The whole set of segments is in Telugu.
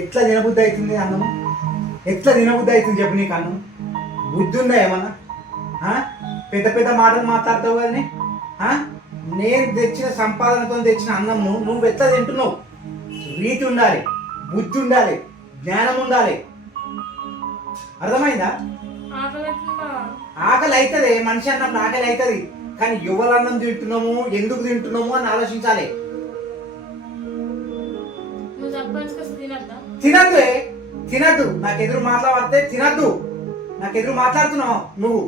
ఎట్లా తినబుద్ధి అవుతుంది అన్నము ఎట్లా తినబుద్ధి అవుతుంది చెప్పు నీకు అన్నం? బుద్ధి ఉందా ఏమన్నా? పెద్ద పెద్ద మాటలు మాట్లాడతావు కానీ? నేను తెచ్చిన సంపాదనతో తెచ్చిన అన్నంను నువ్వు ఎట్లా తింటున్నావు? రీతి ఉండాలి బుద్ధి ఉండాలి జ్ఞానం ఉండాలి. అర్థమైందా? ఆకలి అవుతుంది మనిషి అన్నప్పుడు ఆకలి అవుతుంది కానీ ఎవరు అన్నం తింటున్నాము ఎందుకు తింటున్నాము అని ఆలోచించాలి. తినద్దా? తినద్దు నాకు ఎదురు మాట్లాడితే తినద్దు. నాకు ఎదురు మాట్లాడుతున్నావు నువ్వు.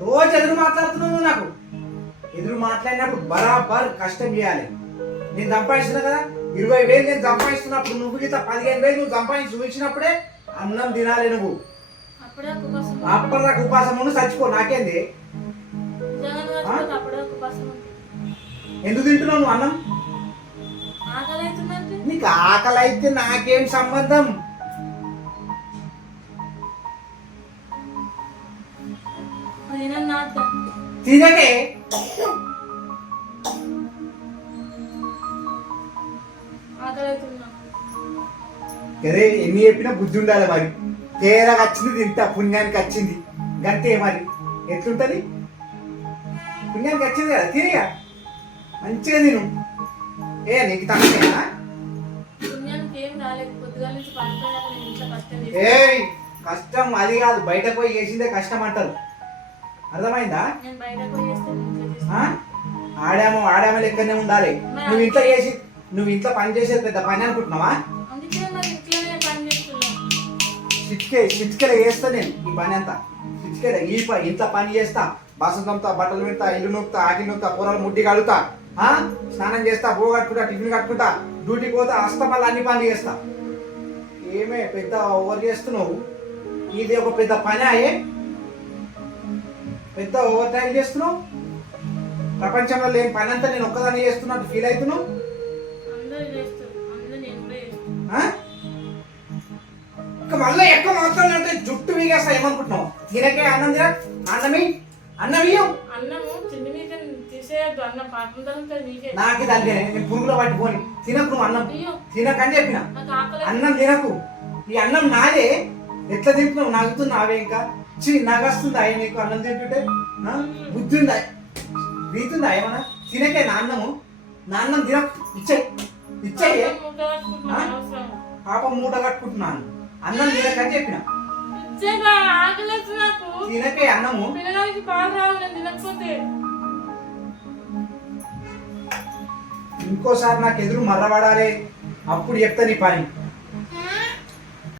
రోజు ఎదురు మాట్లాడుతున్నావు నువ్వు నాకు. ఎదురు మాట్లాడినప్పుడు బరాబర్ కష్టం చేయాలి. నేను సంపాదిస్తున్నా కదా ఇరవై వేలు నేను సంపాదిస్తున్నప్పుడు నువ్వు గీత పదిహేను వేలు నువ్వు సంపాదించి చూపించినప్పుడే అన్నం తినాలి నువ్వు. అప్పుడే ఉపవాసం అప్పటి నాకు ఉపాసం ఉండి చచ్చిపో. నాకేంది? ఎందుకు తింటున్నావు నువ్వు అన్నం? నీకు ఆకలి అయితే నాకేం సంబంధం? తినకే అదే ఎన్ని చెప్పినా బుద్ధి ఉండాలి మరి. తేరాగా వచ్చింది తింటా పుణ్యానికి వచ్చింది. గంతే మరి. ఎట్లుంటది? పుణ్యానికి వచ్చింది కదా తినగా మంచిగా తిను. ఏ నీకు రాలేదు ఇంట్లో కష్టం చేసి ఏయ్ కష్టం అది కాదు. బయట పోయి చేసిందే కష్టం అంటారు. అర్థమైందా? ఆడామో ఆడామో లెక్కనే ఉండాలి. నువ్వు ఇంట్లో చేసి నువ్వు ఇంట్లో పని చేసేది పెద్ద పని అనుకుంటున్నావా? చిట్కే చిట్కెల చేస్తా నేను ఈ పని అంతా. చిట్కెల ఈ పని ఇంత పని చేస్తా. బసంతంతా తోముతా బట్టలు పెడతా ఇల్లు నొక్కుతా ఆకి నొక్కుతా కూరలు ముడ్డి కడుగుతా. ఆ? స్నానం చేస్తా బో కట్టుకుంటా టిఫిన్ కట్టుకుంటా డ్యూటీకి పోతా అస్తమల్లి అన్ని పనులు చేస్తా. ఏమే పెద్ద ఓవర్ చేస్తున్నావు? ఇది ఒక పెద్ద పని అయ్యే? పెద్ద ఓవర్ టైం చేస్తున్నావు? ప్రపంచంలో లేని పని అంతా నేను ఒక్కదాన్ని చేస్తున్నట్టు ఫీల్ అవుతున్నావు? ఇంకా మళ్ళీ ఎక్కువ మాట్లాడాలంటే జుట్టు వీగేస్తా ఏమనుకుంటున్నావు? తినకే అన్నం తిన అన్నమి? అన్నం ఇయ్యం అన్నము తిండి మీద తీసేయద్దు అన్నం పాపం తగ్గుతుంది నీకే. నాకు దానికి నేను పురుగులో పట్టుకొని తినకు నువ్వు అన్నం. తినకని చెప్పిన. నాకు ఆకలి. అన్నం తినకు. ఈ అన్నం నాదే. ఎట్లా తింటున్నావు? నాకుతుంది నావే ఇంకా. చి నాకు వస్తుంది అయ్య నీకు అన్నం తింటుంటే? బుద్ధి ఉందా వీతుందా ఏమన్నా? తినకే నా అన్నము. నా అన్నం తిన కట్టుకుంటున్నాను అవసరం పాపం మూట కట్టుకుంటున్నాను. అన్నం తినకని చెప్పిన. తినకే అన్నము. పిల్లగానికి బాగా రావు నేను తినకపోతే. ఇంకోసారి నాకు ఎదురు మర్రబడాలి. అప్పుడు చెప్తా నీ పని.